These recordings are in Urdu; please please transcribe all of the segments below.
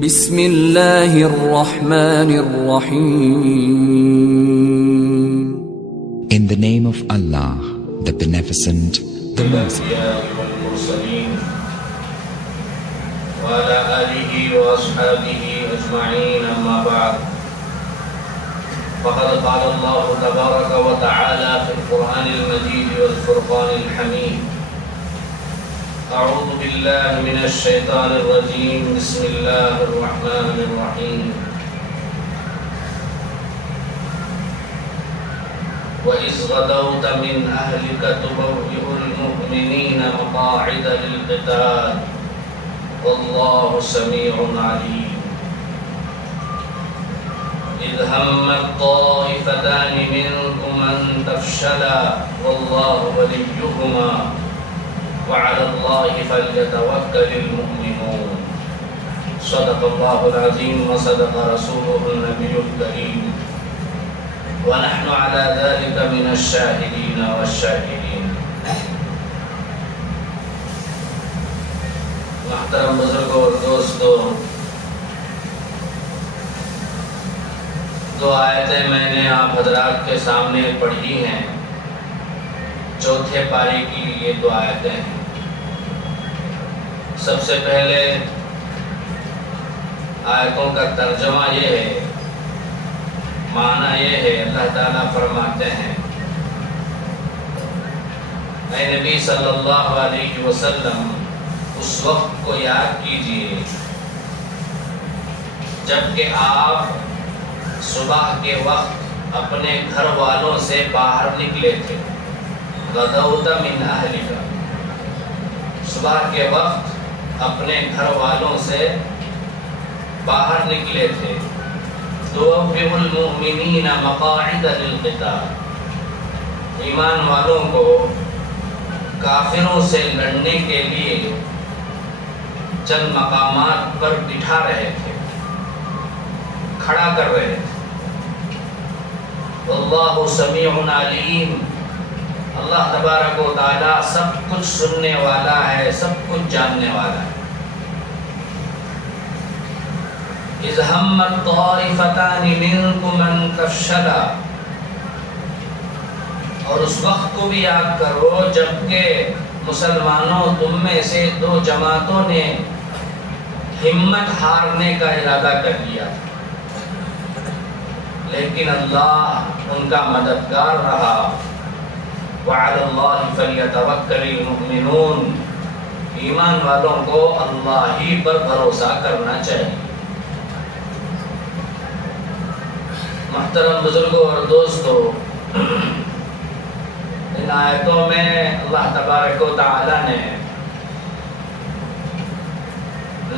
بسم اللہ الرحمن الرحیم. In the name of Allah, the Beneficent, the Merciful. وعلى آله وأصحابه أجمعين أما بعد فقد قال الله تبارك وتعالى في القرآن المجيد والفرقان الحميد أعوذ بالله من الشيطان الرجيم بسم الله الرحمن الرحيم وإذ غدوت من أهلك تبوئ المؤمنين مقاعد للقتال والله سميع عليم إذ همت طائفتان منكم أن تفشلا والله وليهما وعلى الله فليتوكل المؤمنون صدق الله العظيم وصدق رسوله النبي الكريم ونحن على ذلك من الشاهدين والشاكرين. محترم بزرگوں اور دوستوں، دو آیتیں میں نے آپ حضرات کے سامنے پڑھی ہیں. چوتھے پارے کی یہ دو آیتیں ہیں. سب سے پہلے آیتوں کا ترجمہ یہ ہے، معنی یہ ہے، اللہ تعالیٰ فرماتے ہیں اے نبی صلی اللہ علیہ وسلم اس وقت کو یاد کیجئے جبکہ آپ صبح کے وقت اپنے گھر والوں سے باہر نکلے تھے. غدوت من اہلک، صبح کے وقت اپنے گھر والوں سے باہر نکلے تھے. تبوئ المؤمنین مقاعد للقتال، ایمان والوں کو کافروں سے لڑنے کے لیے چند مقامات پر بٹھا رہے تھے، کھڑا کر رہے تھے. واللہ سمیع علیم، اللہ تبارک و تعالی سب کچھ سننے والا ہے، سب کچھ جاننے والا ہے. اذ همت طائفتان منکم ان تفشلا، اور اس وقت کو بھی یاد کرو جبکہ مسلمانوں تم میں سے دو جماعتوں نے ہمت ہارنے کا ارادہ کر لیا، لیکن اللہ ان کا مددگار رہا. وعلی اللہ فلیتوکل المؤمنون، ایمان والوں کو اللہ ہی پر بھروسہ کرنا چاہیے. محترم بزرگوں اور دوستوں، ان آیتوں میں اللہ تبارک و تعالی نے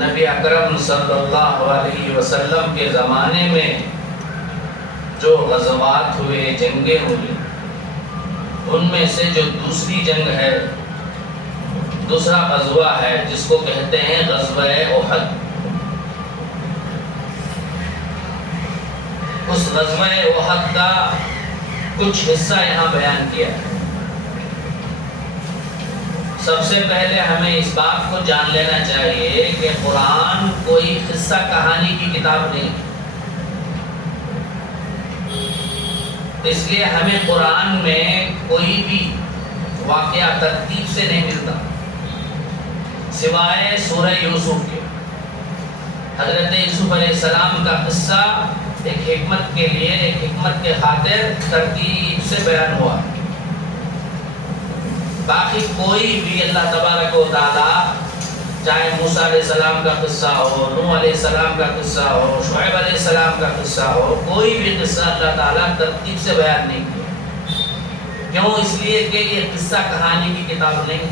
نبی اکرم صلی اللہ علیہ وسلم کے زمانے میں جو غزوات ہوئے، جنگیں ہوئی، ان میں سے جو دوسری جنگ ہے، دوسرا غزوہ ہے جس کو کہتے ہیں غزوہ احد، اس غزوہ احد کا کچھ حصہ یہاں بیان کیا ہے. سب سے پہلے ہمیں اس بات کو جان لینا چاہیے کہ قرآن کوئی قصہ کہانی کی کتاب نہیں، اس لیے ہمیں قرآن میں کوئی بھی واقعہ ترتیب سے نہیں ملتا سوائے سورہ یوسف کے. حضرت یوسف علیہ السلام کا قصہ ایک حکمت کے لیے، ایک حکمت کے خاطر ترتیب سے بیان ہوا. باقی کوئی بھی اللہ تبارک و تعالی، چاہے موسیٰ علیہ السلام کا قصہ ہو، نوح علیہ السلام کا قصہ ہو، شعیب علیہ السلام کا قصہ ہو، کوئی بھی قصہ اللہ تعالیٰ ترتیب سے بیان نہیں کیا. کیوں؟ اس لیے کہ یہ قصہ کہانی کی کتاب نہیں.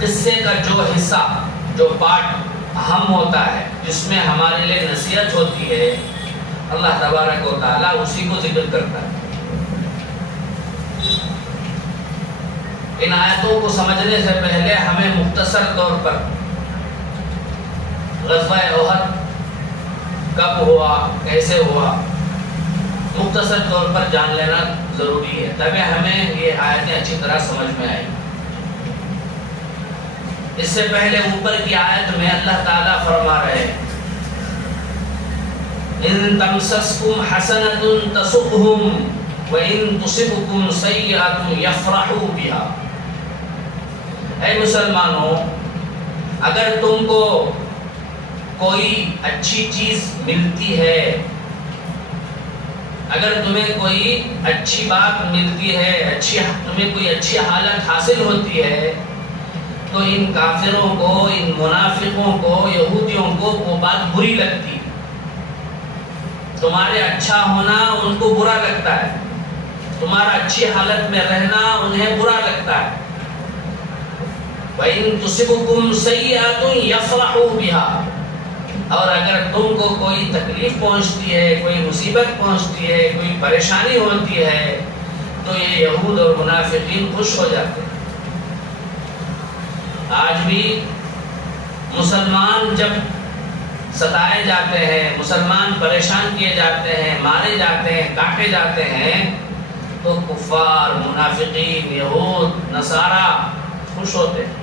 قصے کا جو حصہ، جو پارٹ اہم ہوتا ہے، جس میں ہمارے لیے نصیحت ہوتی ہے، اللہ تبارک و تعالیٰ اسی کو ذکر کرتا ہے. ان آیتوں کو سمجھنے سے پہلے ہمیں مختصر طور پر غزوہ احد کب ہوا، کیسے ہوا، مختصر طور پر جان لینا ضروری ہے، تبھی ہمیں یہ آیتیں اچھی طرح سمجھ میں آئیں. اس سے پہلے اوپر کی آیت میں اللہ تعالیٰ فرما رہے ہیں ان تمسسکم حسنۃ تسؤہم وان تصبکم سیئۃ یفرحوا بها۔ اے مسلمانوں، اگر تم کو کوئی اچھی چیز ملتی ہے، اگر تمہیں کوئی اچھی بات ملتی ہے، تمہیں کوئی اچھی حالت حاصل ہوتی ہے، تو ان کافروں کو، ان منافقوں کو، یہودیوں کو وہ بات بری لگتی۔ تمہارے اچھا ہونا ان کو برا لگتا ہے، تمہارا اچھی حالت میں رہنا انہیں برا لگتا ہے۔ وَإِن تُصِبْكُمْ سَيِّئَةٌ يَفْرَحُوا بِهَا، اور اگر تم کو کوئی تکلیف پہنچتی ہے، کوئی مصیبت پہنچتی ہے، کوئی پریشانی ہوتی ہے، تو یہ یہود اور منافقین خوش ہو جاتے ہیں۔ آج بھی مسلمان جب ستائے جاتے ہیں، مسلمان پریشان کیے جاتے ہیں، مارے جاتے ہیں، کاٹے جاتے ہیں، تو کفار، منافقین، یہود، نصارہ خوش ہوتے ہیں۔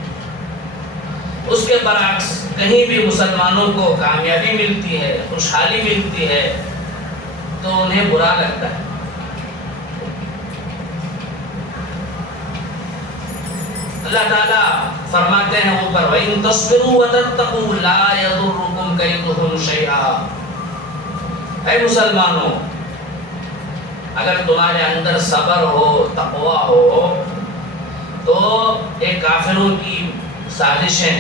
اس کے برعکس کہیں بھی مسلمانوں کو کامیابی ملتی ہے، خوشحالی ملتی ہے، تو انہیں برا لگتا ہے۔ اللہ تعالیٰ فرماتے ہیں اوپر وَإِن تَصْبِرُوا وَتَتَّقُوا لَا يَضُرُّكُمْ كَيْدُهُمْ شَيْئًا۔ اے مسلمانوں، اگر تمہارے اندر صبر ہو، تقوی ہو، تو ایک کافروں کی سازشیں،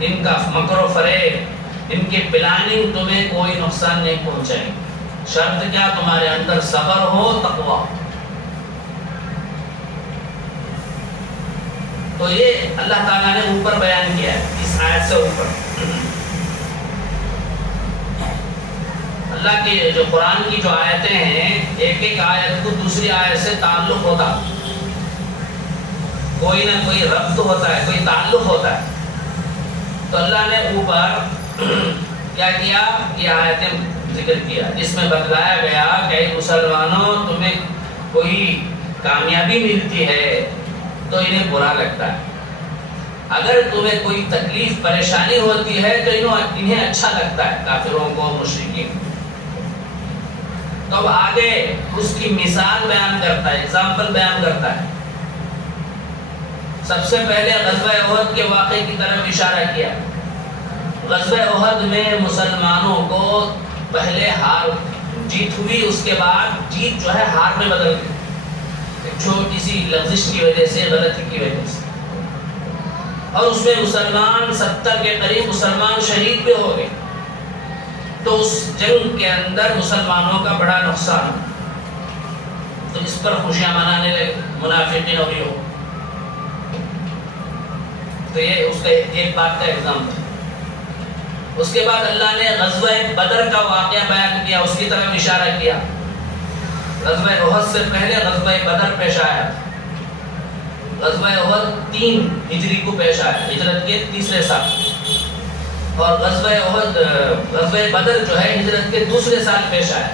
ان کا مکر و فریب، ان کی پلاننگ تمہیں کوئی نقصان نہیں پہنچائے۔ شرط کیا؟ تمہارے اندر صبر ہو، تقوی۔ تو یہ اللہ تعالیٰ نے اوپر بیان کیا ہے، اس آیت سے اوپر۔ اللہ کی جو قرآن کی جو آیتیں ہیں، ایک ایک آیت کو دوسری آیت سے تعلق ہوتا، کوئی نہ کوئی ربط ہوتا ہے، کوئی تعلق ہوتا ہے۔ تو اللہ نے اوپر کیا کیا؟ یہ آیتیں ذکر کیا، جس میں بتلایا گیا کہ مسلمانوں، تمہیں کوئی کامیابی ملتی ہے تو انہیں برا لگتا ہے، اگر تمہیں کوئی تکلیف پریشانی ہوتی ہے تو انہیں اچھا لگتا ہے، کافروں کو، مشرکین۔ تو اب آگے اس کی مثال بیان کرتا ہے، اگزامپل بیان کرتا ہے۔ سب سے پہلے غزوہ احد کے واقعے کی طرف اشارہ کیا۔ غزوہ احد میں مسلمانوں کو پہلے ہار جیت ہوئی، اس کے بعد جیت جو ہے ہار میں بدل گئی، ایک چھوٹی سی لغزش کی وجہ سے، غلطی کی وجہ سے، اور اس میں مسلمان 70 کے قریب مسلمان شہید بھی ہو گئے۔ تو اس جنگ کے اندر مسلمانوں کا بڑا نقصان، تو اس پر خوشیاں منانے لگے منافقین اور یہود۔ تو یہ اس کا ایک بات کا ایگزامپل۔ اس کے بعد اللہ نے غزوہ بدر کا واقعہ بیان کیا، اس کی طرف اشارہ کیا۔ غزوہ احد سے پہلے غزوہ بدر پیش آیا۔ غزوہ احد 3 ہجری کو پیش آیا، ہجرت کے تیسرے سال، اور غزوہ بدر جو ہے ہجرت کے دوسرے سال پیش آیا۔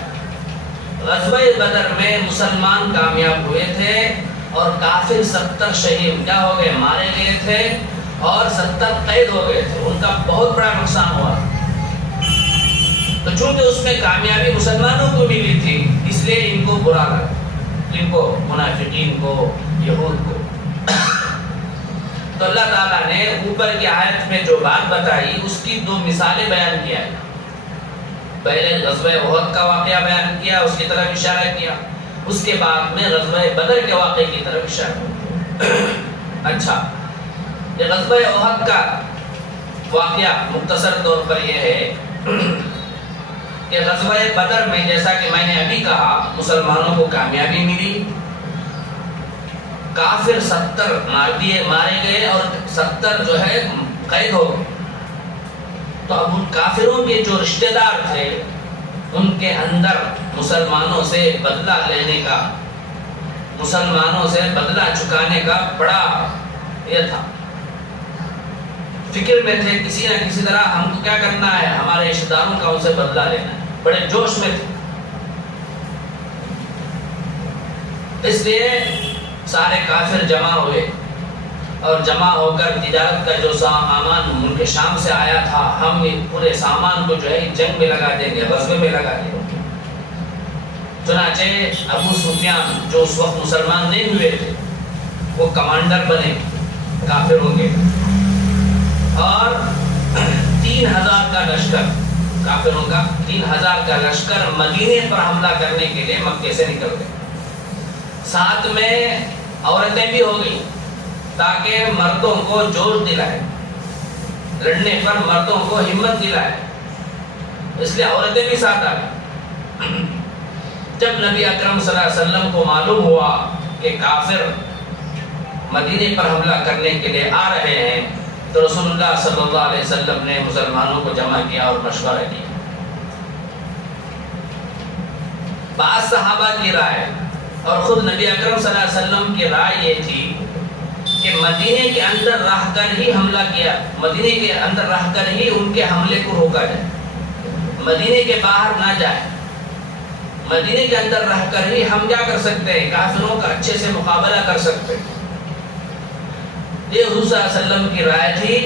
غزوہ بدر میں مسلمان کامیاب ہوئے تھے، اور کافر 70 شہید کیا ہو گئے؟ مارے گئے تھے، اور 70 قید ہو گئے تھے، ان کا بہت بڑا نقصان ہوا۔ تو چونکہ اس میں کامیابی مسلمانوں کو ملی تھی، اس لیے ان کو برا لگا، ان کو، منافقین کو، یہود کو۔ تو اللہ تعالیٰ نے اوپر کی آیت میں جو بات بتائی، اس کی 2 مثالیں بیان کیا ہے۔ پہلے غزوہ احد کا واقعہ بیان کیا، اس کی طرف اشارہ کیا، اس کے بعد میں غزوہ بدر کے واقعے کی طرف اشارہ کیا۔ اچھا، یہ غزوہ احد کا واقعہ مختصر طور پر یہ ہے کہ غزوہ بدر میں، جیسا کہ میں نے ابھی کہا، مسلمانوں کو کامیابی ملی، کافر 70 مارے گئے، اور 70 جو ہے قید ہو گئے۔ تو اب ان کافروں کے جو رشتہ دار تھے، ان کے اندر مسلمانوں سے بدلہ لینے کا، مسلمانوں سے بدلہ چکانے کا بڑا یہ تھا، فکر میں تھے، کسی نہ کسی طرح ہم کو کیا کرنا ہے، ہمارے رشتہ داروں کا ان سے بدلہ لینا ہے، بڑے جوش میں تھے۔ اس لیے سارے کافر جمع ہوئے، اور جمع ہو کر تجارت کا جو سامان ملک شام سے آیا تھا، ہم پورے سامان کو جو ہے جنگ میں لگا دیں گے، غزوے میں لگا دیں گے۔ چنانچہ ابو سفیان جو اس وقت مسلمان نہیں ہوئے تھے، وہ کمانڈر بنے کافروں کے، اور 3000 کا لشکر، کافروں کا 3000 کا لشکر مدینے پر حملہ کرنے کے لیے مکے سے نکل گئے۔ ساتھ میں عورتیں بھی ہو گئی تاکہ مردوں کو جوش دلائے، لڑنے پر مردوں کو ہمت دلائے، اس لیے عورتیں بھی ساتھ آ گئی۔ جب نبی اکرم صلی اللہ علیہ وسلم کو معلوم ہوا کہ کافر مدینے پر حملہ کرنے کے لیے آ رہے ہیں، تو رسول اللہ صلی اللہ علیہ وسلم نے مسلمانوں کو جمع کیا اور مشورہ کیا۔ بعض صحابہ کی رائے اور خود نبی اکرم صلی اللہ علیہ وسلم کی رائے یہ تھی کہ مدینے کے اندر رہ کر ہی حملہ کیا، مدینے کے اندر رہ کر ہی ان کے حملے کو روکا جائے، مدینے کے باہر نہ جائے، مدینے کے اندر رہ کر ہی ہم کیا کر سکتے ہیں، کافروں کا اچھے سے مقابلہ کر سکتے ہیں۔ یہ حضور صلی اللہ علیہ وسلم کی رائے تھی۔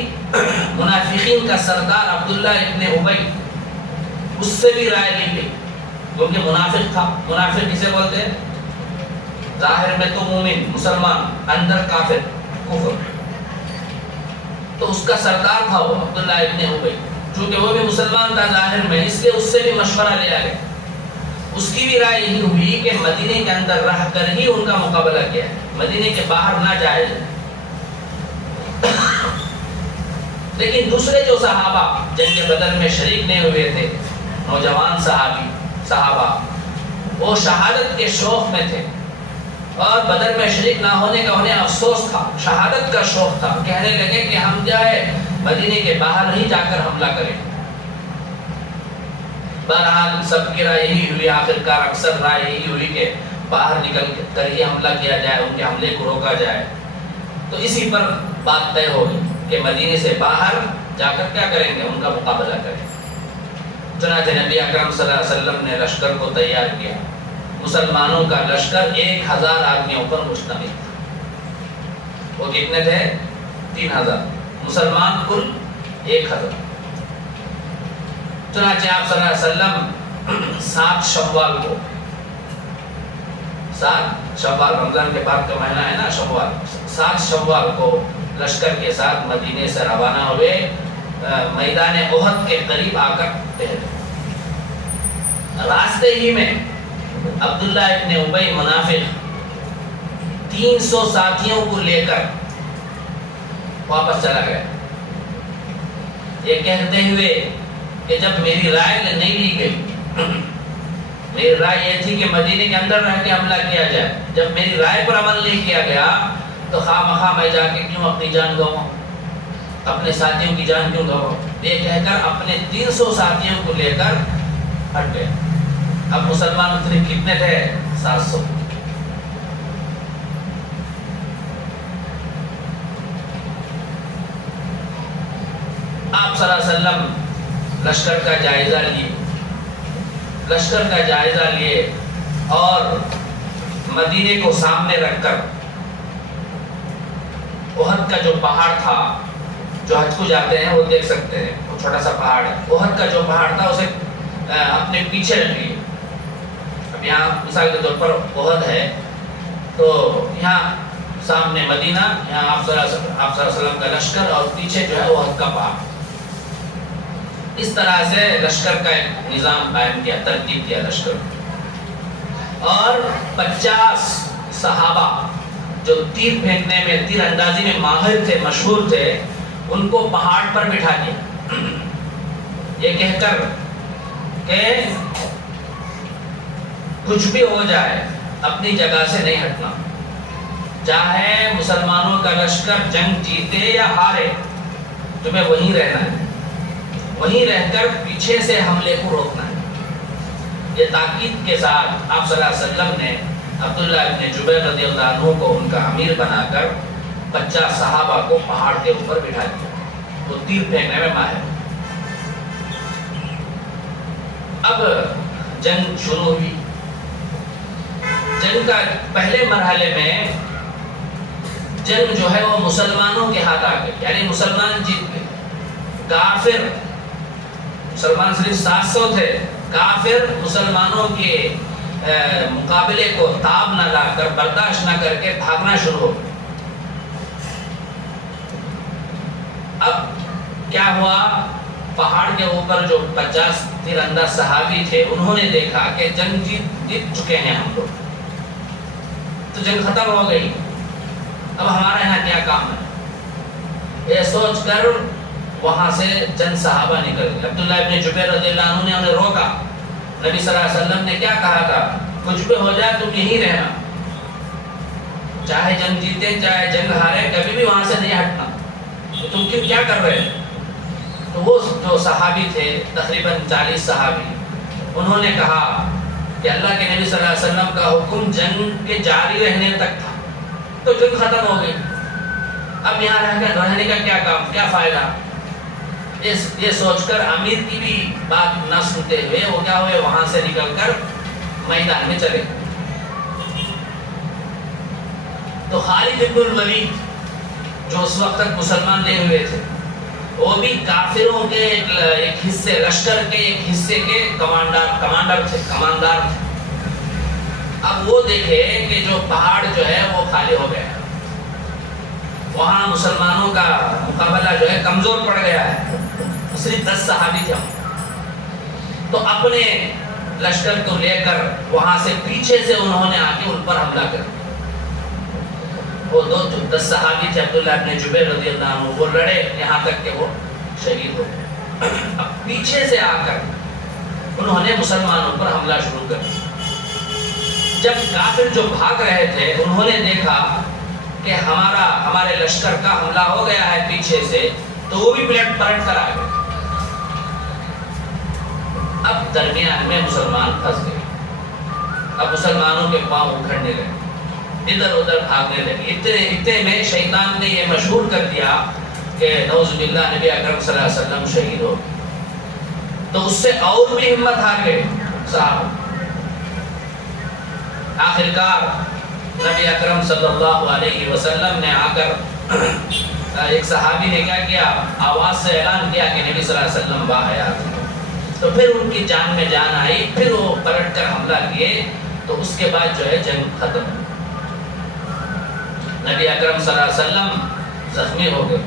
منافقین کا سردار عبداللہ ابن ابی، اس سے بھی رائے لی گئی، کیونکہ منافق تھا۔ منافق کسے بولتے ہیں؟ ظاہر میں تو مومن مسلمان، اندر کافر کفر، تو اس کا سردار تھا وہ عبداللہ ابن ابی، چونکہ وہ بھی مسلمان تھا ظاہر میں، اس لیے اس سے بھی مشورہ لیا گیا۔ اس کی بھی رائے یہی ہوئی کہ مدینے کے اندر رہ کر ہی ان کا مقابلہ کیا ہے، مدینے کے باہر نہ جائے۔ لیکن دوسرے جو صحابہ جنگ بدر میں شریک نہیں ہوئے تھے، نوجوان صحابہ، وہ شہادت کے شوق میں تھے، اور بدر میں شریک نہ ہونے کا انہیں افسوس تھا، شہادت کا شوق تھا۔ کہنے لگے کہ ہم جائے مدینے کے باہر ہی جا کر حملہ کریں۔ بہرحال سب کی رائے یہی ہوئی، آخرکار اکثر رائے یہی ہوئی کہ باہر نکل کر ہی حملہ کیا جائے، ان کے حملے کو روکا جائے۔ تو اسی پر بات طے ہوئی کہ مدینے سے باہر جا کر کیا کریں گے، ان کا مقابلہ کریں۔ چنانچہ نبی اکرم صلی اللہ علیہ وسلم نے لشکر کو تیار کیا۔ مسلمانوں کا لشکر 1000 آدمیوں پر مشتمل تھا۔ وہ کتنے تھے؟ 3000، مسلمان کل 1000۔ چنانچہ آپ صلی اللہ علیہ وسلم 7 شوال کو، 7 شوال رمضان کے بعد کا مہینہ ہے نا شوال، 7 شوال کو لشکر کے ساتھ مدینے سے روانہ ہوئے، میدان احد کے قریب آ کر ٹھہرے۔ راستے ہی میں عبداللہ ابن ابی منافق 300 ساتھیوں کو لے کر واپس چلا گیا، یہ کہتے ہوئے کہ جب میری رائے نہیں لی گئی، میری رائے یہ تھی کہ مدینے کے اندر رہ کے حملہ کیا جائے، جب میری رائے پر عمل نہیں کیا گیا تو خواہ مخواہ میں جا کے کیوں اپنی جان گواؤں، اپنے ساتھیوں کی جان کیوں گواؤں، یہ کہہ کر اپنے 300 ساتھیوں کو لے کر ہٹ گئے۔ اب مسلمان اتنے کتنے تھے؟ 700۔ آپ صلی اللہ علیہ وسلم لشکر کا جائزہ لیے، لشکر کا جائزہ لیے اور مدینے کو سامنے رکھ کر احد کا جو پہاڑ تھا، جو حج کو جاتے ہیں وہ دیکھ سکتے ہیں، وہ چھوٹا سا پہاڑ ہے، احد کا جو پہاڑ تھا اسے اپنے پیچھے رکھ لیے۔ اب یہاں مثال کے طور پر احد ہے تو یہاں سامنے مدینہ، یہاں آپ صلی اللہ علیہ وسلم کا لشکر اور پیچھے جو ہے احد کا پہاڑ۔ اس طرح سے لشکر کا ایک نظام قائم کیا، ترتیب کیا لشکر، اور 50 صحابہ جو تیر پھینکنے میں، تیر اندازی میں ماہر تھے، مشہور تھے، ان کو پہاڑ پر بٹھا دیا، یہ کہہ کر کہ کچھ بھی ہو جائے اپنی جگہ سے نہیں ہٹنا، چاہے مسلمانوں کا لشکر جنگ جیتے یا ہارے، تمہیں وہیں رہنا ہے، وہیں رہ کر پیچھے سے حملے کو روکنا ہے۔ یہ تاکید کے ساتھ آپ صلی اللہ علیہ وسلم نے عبداللہ ابن جبیر رضی اللہ عنہ کو ان کا امیر بنا کر 50 صحابہ کو پہاڑ کے اوپر بٹھا دیا، وہ تیر پھینکنے میں ماہر۔ اب جنگ شروع ہوئی۔ جنگ کا پہلے مرحلے میں جنگ جو ہے وہ مسلمانوں کے ہاتھ آ گئی، یعنی مسلمان جیت گئے. کافر، مسلمان صرف 700 تھے، کافر مسلمانوں کے مقابلے کو تاب نہ لا کر، برداشت نہ کر کے بھاگنا شروع ہو. اب کیا ہوا، پہاڑ کے اوپر جو 50 تیر انداز صحابی تھے انہوں نے دیکھا کہ جنگ جیت چکے ہیں ہم لوگ، تو جنگ ختم ہو گئی، اب ہمارا یہاں کیا کام ہے. یہ سوچ کر وہاں سے چند صحابہ نکل گئے. عبداللہ ابن جبیر رضی اللہ عنہ نے انہیں روکا. نبی صلی اللہ علیہ وسلم نے کیا کہا تھا، کچھ بھی ہو جائے تم یہیں رہنا، چاہے جنگ جیتے چاہے جنگ ہارے، کبھی بھی وہاں سے نہیں ہٹنا. تو تم کیا کر رہے ہیں؟ تو وہ جو صحابی تھے تقریباً 40 صحابی، انہوں نے کہا کہ اللہ کے نبی صلی اللہ علیہ وسلم کا حکم جنگ کے جاری رہنے تک تھا، تو جنگ ختم ہو گئی، اب یہاں رہنے کا کیا کام، کیا فائدہ. یہ سوچ کر امیر کی بھی بات نہ سنتے ہوئے وہ کیا ہوئے، وہاں سے نکل کر میدان میں چلے. تو خالد بن الولید جو اس وقت تک مسلمان نہیں ہوئے تھے، وہ بھی کافروں کے ایک حصے، لشکر کے ایک حصے کے کمانڈر تھے. اب وہ دیکھے کہ جو پہاڑ جو ہے وہ خالی ہو گیا ہے، وہاں مسلمانوں کا مقابلہ جو ہے کمزور پڑ گیا ہے، صرف 10 صحابی تھے. تو اپنے لشکر کو لے کر وہاں سے پیچھے سے انہوں نے آ کے ان پر حملہ کر دیا. وہ 10 صحابی تھے، عبداللہ ابن جبیر رضی اللہ عنہ، وہ لڑے یہاں تک کہ وہ شہید ہو گئے. اب پیچھے سے آ کر انہوں نے مسلمانوں پر حملہ شروع کر دیا. جب کافر جو بھاگ رہے تھے انہوں نے دیکھا کہ ہمارے لشکر کا حملہ ہو گیا ہے پیچھے سے، تو وہ بھی پلٹ کر آ گئے. اب درمیان میں مسلمان پھنس گئے. اب مسلمانوں کے پاؤں اکھڑنے لگے، ادھر ادھر بھاگنے لگے. اتنے میں شیطان نے یہ مشہور کر دیا کہ نعوذ باللہ نبی اکرم صلی اللہ علیہ وسلم شہید ہو. تو اس سے اور بھی ہمت ہار گئے صاحب. آخرکار نبی اکرم صلی اللہ علیہ وسلم نے آ کر ایک صحابی نے کیا کیا، آواز سے اعلان کیا کہ نبی صلی اللہ علیہ وسلم باحیات ہیں. تو پھر ان کی جان میں جان آئی، پھر وہ پلٹ کر حملہ کیے. تو اس کے بعد جو ہے جنگ ختم. نبی اکرم صلی اللہ علیہ وسلم زخمی ہو گئے،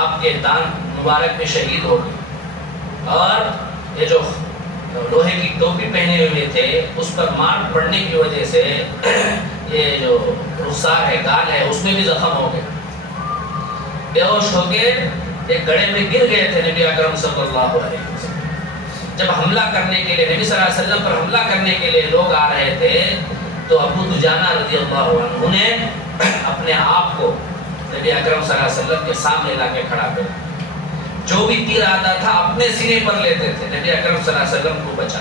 آپ کے دان مبارک میں شہید ہو گئے، اور یہ جو لوہے کی ٹوپی پہنے ہوئے تھے اس پر مار پڑنے کی وجہ سے یہ جو رخسار ہے، گال ہے، اس میں بھی زخم ہو گئے. بے ہوش ہو کے ایک گڑھے میں گر گئے تھے نبی اکرم صلی اللہ علیہ وسلم. جب حملہ کرنے کے لیے نبی صلی اللہ علیہ وسلم پر حملہ کرنے کے لیے لوگ آ رہے تھے، تو ابو دجانہ رضی اللہ عنہ نے اپنے آپ کو نبی اکرم صلی اللہ علیہ وسلم کے سامنے لا کے کھڑا کر، جو بھی تیر آتا تھا اپنے سینے پر لیتے تھے، نبی اکرم صلی اللہ علیہ وسلم کو بچا.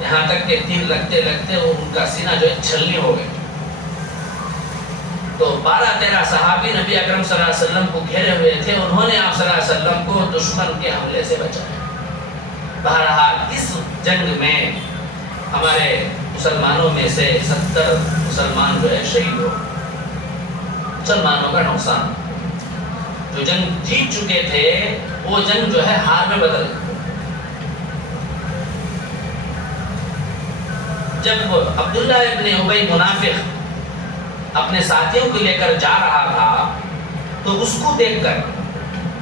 یہاں تک کہ تیر لگتے لگتے وہ ان کا سینہ جو ہے چھلنی ہو گئی. تو 12-13 صحابی نبی اکرم صلی اللہ علیہ وسلم کو گھیرے ہوئے تھے، انہوں نے آپ صلی اللہ علیہ وسلم کو دشمن کے حملے سے بچایا. بہرحال اس جنگ میں ہمارے مسلمانوں میں سے 70 مسلمان جو ہے شہید ہو. مسلمانوں کا نقصان. جو جنگ جیت چکے تھے وہ جنگ جو ہے ہار میں بدل گئی. جب عبداللہ ابن ابی منافق اپنے ساتھیوں کو لے کر جا رہا تھا تو اس کو دیکھ کر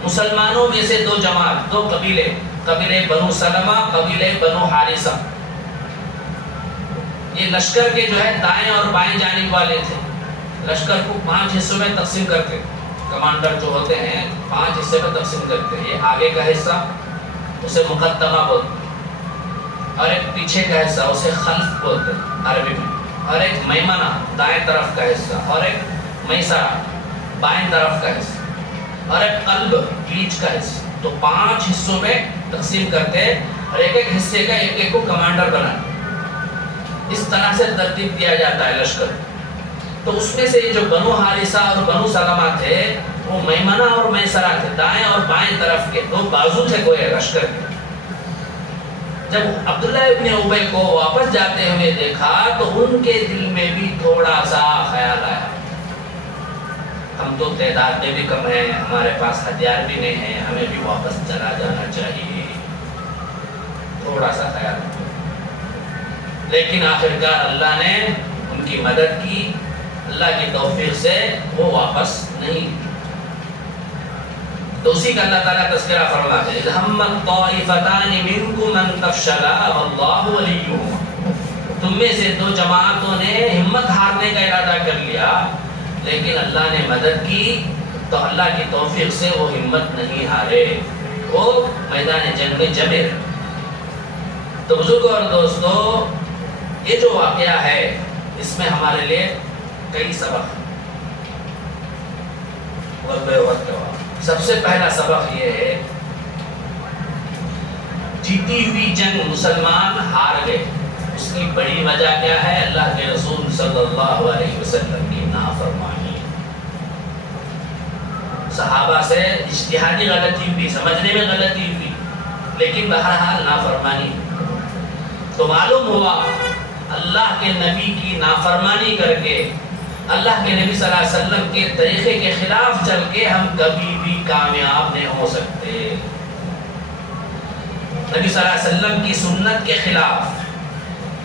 مسلمانوں میں سے 2 جماعت، 2 قبیلے بنو سلمہ، قبیلے بنو حارثہ، یہ لشکر کے جو ہے دائیں اور بائیں جانب والے تھے. لشکر کو 5 حصوں میں تقسیم کرتے، کمانڈر جو ہوتے ہیں 5 حصے میں تقسیم کرتے ہیں. یہ آگے کا حصہ اسے مقدمہ بولتے ہیں، اور ایک پیچھے کا حصہ اسے خلف بولتے ہیں عربی میں، اور ایک میمنہ دائیں طرف کا حصہ، اور ایک میسرہ بائیں طرف کا حصہ، اور ایک قلب بیچ کا حصہ. تو 5 حصوں میں تقسیم کرتے اور ایک ایک حصے کا ایک کو کمانڈر بناتے. اس طرح سے ترتیب دیا جاتا ہے لشکر. تو اس میں سے یہ جو بنو حارثہ اور بنو سلمہ تھے وہ میمنہ اور میسرہ تھے، دائیں اور بائیں طرف کے 2 بازو تھے گویا لشکر کے. جب عبداللہ ابن ابی کو واپس جاتے ہوئے دیکھا تو ان کے دل میں بھی تھوڑا سا خیال آیا ہم تو تعداد میں بھی کم ہیں، ہمارے پاس ہتھیار بھی نہیں ہیں، ہمیں بھی واپس چلا جانا چاہیے، تھوڑا سا خیال رکھو۔ لیکن آخرکار اللہ نے ان کی مدد کی، اللہ کی توفیق سے وہ واپس نہیں۔ تو اسی کا اللہ تعالیٰ تذکرہ فرماتے ہیں، ہمت طائفتان منکم ان تفشلا واللہ ولیہما، تم میں سے دو جماعتوں نے ہمت ہارنے کا ارادہ کر لیا، لیکن اللہ نے مدد کی تو اللہ کی توفیق سے وہ ہمت نہیں ہارے، وہ میدان جنگ میں جمے رہے۔ تو بزرگوں اور دوستو، یہ جو واقعہ ہے اس میں ہمارے لیے کئی سبق ہیں۔ سب سے پہلا سبق یہ ہے، جیتی ہوئی جنگ مسلمان ہار گئے، اس کی بڑی وجہ کیا ہے؟ اللہ کے رسول صلی اللہ علیہ وسلم کی نافرمانی۔ صحابہ سے اجتہادی غلطی ہوئی، سمجھنے میں غلطی ہوئی، لیکن بہرحال نافرمانی۔ تو معلوم ہوا اللہ کے نبی کی نافرمانی کر کے، اللہ کے نبی صلی اللہ علیہ وسلم کے طریقے کے خلاف چل کے ہم کبھی بھی کامیاب نہیں ہو سکتے۔ نبی صلی اللہ علیہ وسلم کی سنت کے خلاف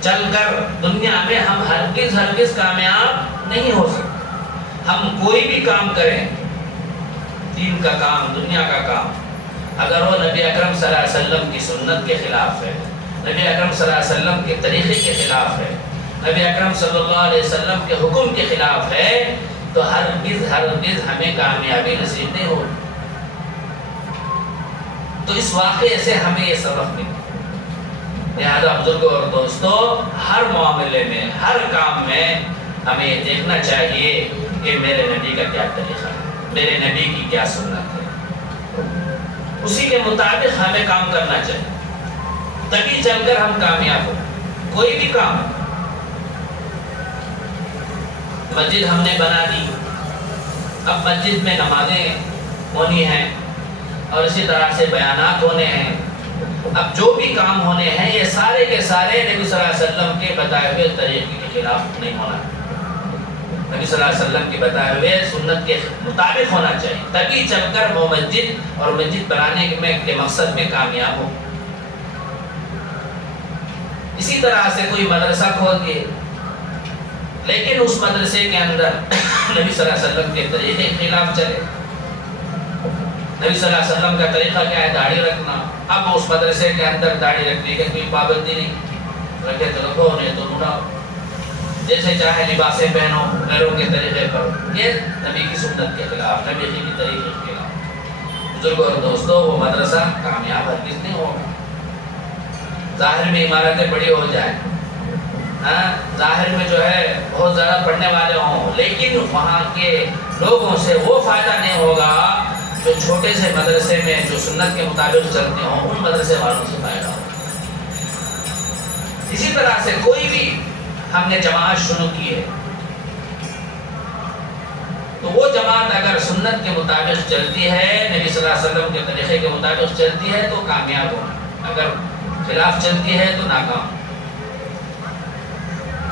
چل کر دنیا میں ہم ہرگز کامیاب نہیں ہو سکتے۔ ہم کوئی بھی کام کریں، دین کا کام، دنیا کا کام، اگر وہ نبی اکرم صلی اللہ علیہ وسلم کی سنت کے خلاف ہے، نبی اکرم صلی اللہ علیہ وسلم کے طریقے کے خلاف ہے، نبی اکرم صلی اللہ علیہ وسلم کے حکم کے خلاف ہے، تو ہرگز ہمیں کامیابی نصیب نہیں ہوگی۔ تو اس واقعے سے ہمیں یہ سبق ملا۔ لہذا بزرگوں اور دوستو، ہر معاملے میں، ہر کام میں ہمیں یہ دیکھنا چاہیے کہ میرے نبی کا کیا طریقہ ہے، میرے نبی کی کیا سنت ہے، اسی کے مطابق ہمیں کام کرنا چاہیے، تبھی چل کر ہم کامیاب ہوں۔ کوئی بھی کام، مسجد ہم نے بنا دی، اب مسجد میں نمازیں ہونی ہیں اور اسی طرح سے بیانات ہونے ہیں، اب جو بھی کام ہونے ہیں یہ سارے کے سارے نبی صلی اللہ علیہ وسلم کے بتائے ہوئے طریقے کے خلاف نہیں ہونا، نبی صلی اللہ علیہ وسلم کے بتائے ہوئے سنت کے مطابق ہونا چاہیے، تبھی چل کر وہ مسجد اور مسجد بنانے کے مقصد میں کامیاب ہو۔ اسی طرح سے کوئی مدرسہ کھول دیے، لیکن اس مدرسے کے اندر نبی صلی اللہ علیہ وسلم کے طریقے کے خلاف چلے۔ نبی صلی اللہ علیہ وسلم کا طریقہ کیا ہے؟ داڑھی رکھنا۔ اب اس مدرسے کے اندر داڑھی رکھنے کی کوئی پابندی نہیں، رکھے تو رکھو، نہیں تو مناؤ، جیسے چاہے لباسیں پہنو غیروں کے طریقے پر، یہ نبی کی سنت کے خلاف، نبی کی طریقے کے خلاف۔ بزرگوں اور دوستوں، وہ مدرسہ کامیاب ہرگز نہیں ہوگا۔ ظاہر میں عمارتیں بڑی ہو جائیں، ظاہر میں جو ہے بہت زیادہ پڑھنے والے ہوں، لیکن وہاں کے لوگوں سے وہ فائدہ نہیں ہوگا جو چھوٹے سے مدرسے میں جو سنت کے مطابق چلتے ہوں، ان مدرسے والوں سے فائدہ ہوگا۔ اسی طرح سے کوئی بھی ہم نے جماعت شروع کی ہے، تو وہ جماعت اگر سنت کے مطابق چلتی ہے، نبی صلی اللہ علیہ وسلم کے طریقے کے مطابق چلتی ہے تو کامیاب ہونا، اگر خلاف چلتی ہے تو ناکام۔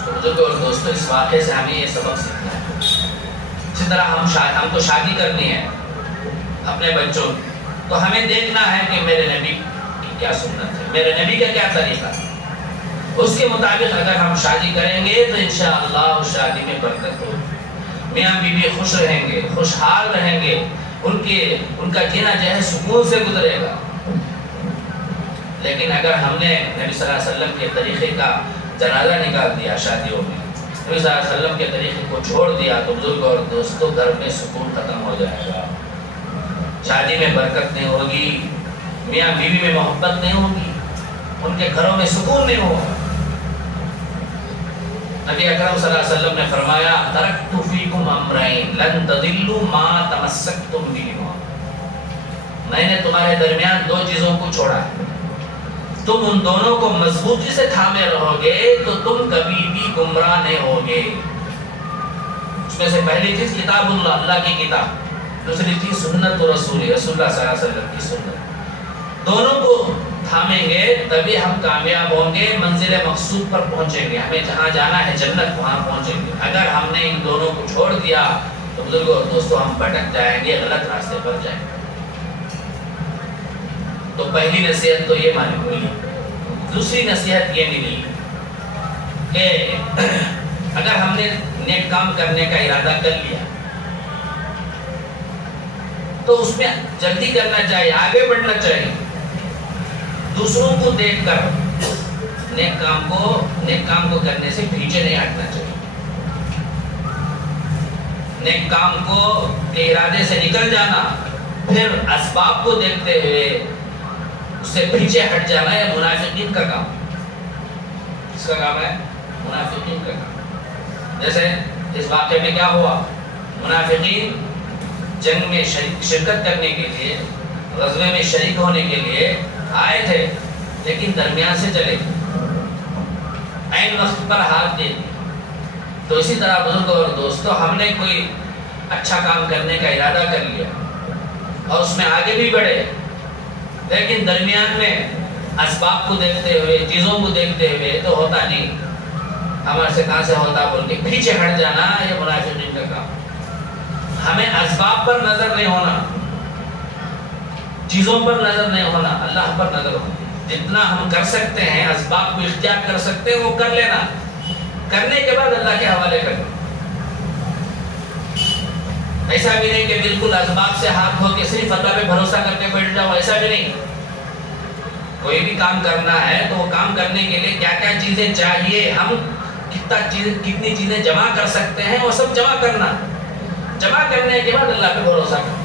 تو بزرگوں اور دوستوں، اس واقعے سے ہمیں یہ سبق سیکھنا ہے۔ اسی طرح ہم کو شادی کرنی ہے اپنے بچوں کی، تو ہمیں دیکھنا ہے کہ میرے نبی کی کیا سنت ہے، میرے نبی کا کیا طریقہ ہے، اس کے مطابق اگر ہم شادی کریں گے تو انشاءاللہ اس شادی میں برکت ہوگی، میاں بیوی خوش رہیں گے، خوشحال رہیں گے، ان کا جینا جو ہے سکون سے گزرے گا۔ لیکن اگر ہم نے نبی صلی اللہ علیہ وسلم کے طریقے کا جنازہ نکال دیا شادیوں میں، نبی صلی اللہ علیہ وسلم کے طریقے کو چھوڑ دیا، تو بزرگوں اور دوستوں، گھر میں سکون ختم ہو جائے گا، شادی میں برکت نہیں ہوگی، میاں بیوی میں محبت نہیں ہوگی، ان کے گھروں میں سکون نہیں ہوگا۔ نبی اکرم صلی اللہ علیہ وسلم نے فرمایا، ترکت فیکم امرین لن تضلوا ما تمسکتم بہما، میں نے تمہارے درمیان دو چیزوں کو چھوڑا ہے، تم ان دونوں کو مضبوطی سے تھامے رہو گے تو تم کبھی بھی گمراہ نہیں ہوگے۔ اس میں سے پہلی چیز کتاب اللہ، اللہ کی کتاب، دوسری چیز سنت رسول اللہ صلی اللہ علیہ وسلم کی سنت، دونوں کو تھامیں گے تبھی ہم کامیاب ہوں گے، منزل مقصود پر پہنچیں گے، ہمیں جہاں جانا ہے جنت وہاں پہنچیں گے۔ اگر ہم نے ان دونوں کو چھوڑ دیا تو بزرگوں اور دوستوں ہم بھٹک جائیں گے، غلط راستے پر جائیں گے۔ تو پہلی نصیحت تو یہ معلوم ہوئی۔ دوسری نصیحت یہ ملی کہ اگر ہم نے نیک کام کرنے کا ارادہ کر لیا تو اس میں جلدی کرنا چاہیے، آگے بڑھنا چاہیے، دوسروں کو دیکھ کر نیک کام کو کرنے سے پیچھے نہیں ہٹنا چاہیے۔ نیک کام کو کے ارادے سے نکل جانا، پھر اسباب کو دیکھتے ہوئے اس سے پیچھے ہٹ جانا، یہ منافقین کا کام۔ کس کا کام ہے؟ منافقین کا کام۔ جیسے اس واقعے میں کیا ہوا، منافقین جنگ میں شرکت کرنے کے لیے، غزوے میں شریک ہونے کے لیے آئے تھے، لیکن درمیان سے چلے گئے، عین وقت پر ہاتھ دے دیا۔ تو اسی طرح بزرگوں اور دوستوں، ہم نے کوئی اچھا کام کرنے کا ارادہ کر لیا اور اس میں آگے بھی بڑھے، لیکن درمیان میں اسباب کو دیکھتے ہوئے، چیزوں کو دیکھتے ہوئے تو ہوتا نہیں، ہمارے سے کہاں سے ہوتا بول کے پیچھے ہٹ جانا، یہ منافقین کا کام۔ ہمیں اسباب پر نظر نہیں ہونا، چیزوں پر نظر نہیں ہونا، اللہ پر نظر ہونا۔ جتنا ہم کر سکتے ہیں، اسباب کو اختیار کر سکتے ہیں، وہ کر لینا، کرنے کے بعد اللہ کے حوالے کرنا۔ ایسا بھی نہیں کہ بالکل اسباب سے ہاتھ دھو کے صرف اللہ پہ بھروسہ کر کے بیٹھ جاؤ، ایسا بھی نہیں۔ کوئی بھی کام کرنا ہے تو وہ کام کرنے کے لیے کیا کیا چیزیں چاہیے، ہم کتنی چیزیں جمع کر سکتے ہیں، وہ سب جمع کرنا، جمع کرنے کے بعد اللہ پہ بھروسہ کرنا۔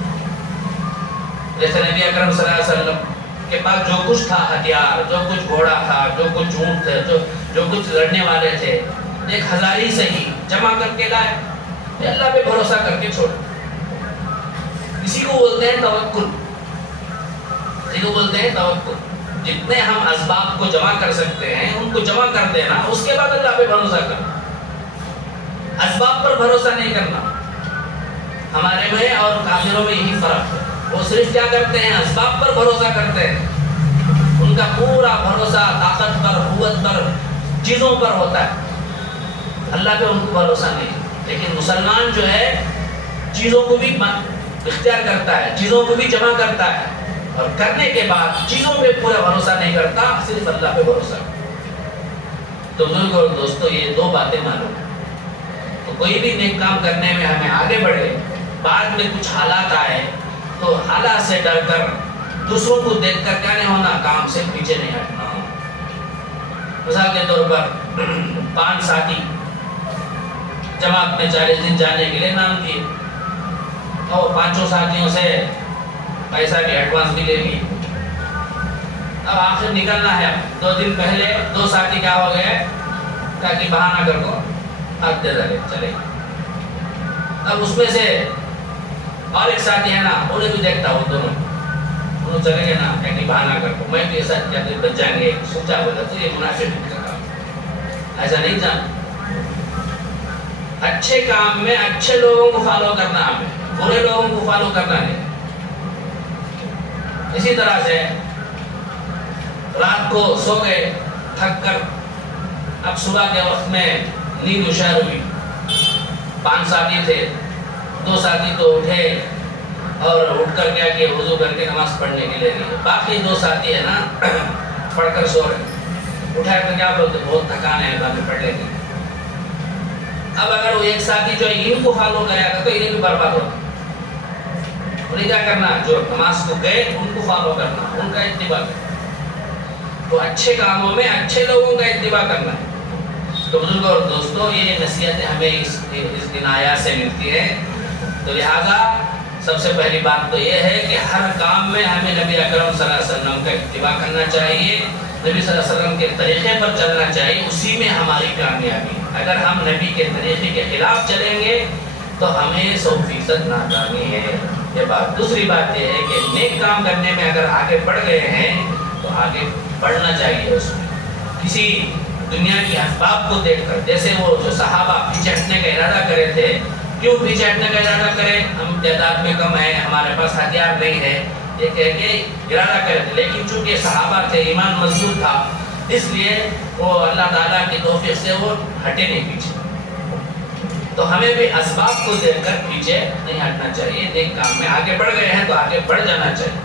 جیسے نبی اکرم صلی اللہ علیہ وسلم کے پاس جو کچھ تھا، ہتھیار، جو کچھ گھوڑا تھا، جو کچھ اونٹ تھے، جو کچھ لڑنے والے تھے، 1000 ہی صحیح جمع کر کے لائے، پھر اللہ پہ بھروسہ کر کے چھوڑ۔ اسی کو بولتے ہیں توکل، اسی کو بولتے ہیں توکل۔ جتنے ہم اسباب کو جمع کر سکتے ہیں ان کو جمع کر دینا، اس کے بعد اللہ پہ بھروسہ کرنا، اسباب پر بھروسہ نہیں کرنا۔ ہمارے میں اور کافروں میں یہی فرق ہے، وہ صرف کیا کرتے ہیں، اسباب پر بھروسہ کرتے ہیں، ان کا پورا بھروسہ طاقت پر، قوت پر، چیزوں پر ہوتا ہے، اللہ پہ ان کو بھروسہ نہیں۔ لیکن مسلمان جو ہے چیزوں کو بھی اختیار کرتا ہے، چیزوں کو بھی جمع کرتا ہے، اور کرنے کے بعد چیزوں پہ پورا بھروسہ نہیں کرتا، صرف اللہ پہ بھروسہ کرتا۔ تو بزرگوں اور دوستوں، یہ دو باتیں معلوم ہیں۔ تو کوئی بھی نیک کام کرنے میں ہمیں آگے بڑھے، بعد میں کچھ حالات آئے تو حالات سے ڈر کر، دوسروں کو دیکھ کر کیا نہیں ہونا، کام سے پیچھے نہیں ہٹنا۔ مثال کے طور پر 5 ساتھی جماعت میں 40 دن جانے کے لیے نام کیے، اور 5 ساتھیوں سے پیسہ بھی ایڈوانس بھی لے لی۔ اب آخر نکلنا ہے، 2 دن پہلے 2 ساتھی کیا ہو گئے، تاکہ بہانہ کر دو، ہاتھ دے دے چلے۔ اب اس میں سے اور ایک ساتھی ہے نا، انہیں بھی دیکھتا ہوں، دونوں چلے گئے نا، کہ بہانہ کر دو، میں بھی ایسا کیا بچ جائیں گے، سوچا بولا تو یہ منافق کا کام، ایسا نہیں جان۔ اچھے کام میں اچھے لوگوں کو فالو کرنا، ہمیں برے لوگوں کو فالو کرنا نہیں۔ اسی طرح سے رات کو سو گئے تھک کر، اب صبح کے وقت میں نیند ہوشیار ہوئی، 5 ساتھی تھے، 2 ساتھی تو اٹھے اور اٹھ کر کیا کہ وضو کر کے نماز پڑھنے کے لیے گئے، باقی 2 ساتھی ہے نا پڑھ کر سو رہے، اٹھا کر کیا بولتے، بہت تھکان ہے، بعد میں پڑھ لیں گے۔ اب اگر وہ ایک ساتھی جو ہے ان کو فالو کرے گا تو انہیں بھی برباد ہوگا۔ انہیں کیا کرنا، جو نماز کو گئے ان کو فالو کرنا، ان کا اتباع کرنا۔ تو اچھے کاموں میں اچھے لوگوں کا اتباع کرنا ہے۔ تو بزرگوں اور دوستوں، یہ نصیحتیں ہمیں اس دن آیات سے ملتی ہیں۔ تو لہٰذا سب سے پہلی بات تو یہ ہے کہ ہر کام میں ہمیں نبی اکرم صلی اللہ علیہ وسلم کا اتباع کرنا چاہیے، نبی صلی اللہ علیہ وسلم کے طریقے پر چلنا چاہیے، اسی میں ہماری کامیابی۔ اگر ہم نبی کے طریقے کے خلاف چلیں گے تو ہمیں 100% ناکامی ہے، یہ بات۔ دوسری بات یہ ہے کہ نیک کام کرنے میں اگر آگے بڑھ گئے ہیں تو آگے بڑھنا چاہیے اس میں، کسی دنیا کی اسباب کو دیکھ کر۔ جیسے وہ جو صحابہ پیچھے ہٹنے کا ارادہ کرے تھے، کیوں پیچھے ہٹنے کا ارادہ کرے، ہم تعداد میں کم ہیں، ہمارے پاس ہتھیار نہیں ہے، یہ کہہ کے ارادہ کرے تھے، لیکن چونکہ صحابہ تھے، ایمان مضبوط تھا، اس لیے وہ اللہ تعالیٰ کی توفیق سے وہ ہٹے نہیں پیچھے۔ تو ہمیں بھی اسباب کو دیکھ کر پیچھے نہیں ہٹنا چاہیے، نیک کام میں آگے بڑھ گئے ہیں تو آگے بڑھ جانا چاہیے۔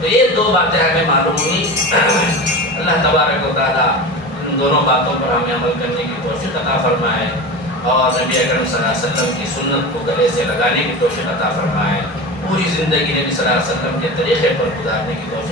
تو یہ دو باتیں ہمیں معلوم ہوئی۔ اللہ تبارک و تعالیٰ ان دونوں باتوں پر ہمیں عمل کرنے کی توفیق عطا فرمائے، اور نبی اکرم صلی اللہ علیہ وسلم کی سنت کو گلے سے لگانے کی توفیق عطا فرمائے، پوری زندگی نبی صلی اللہ علیہ وسلم کے طریقے پر گزارنے کی توفیق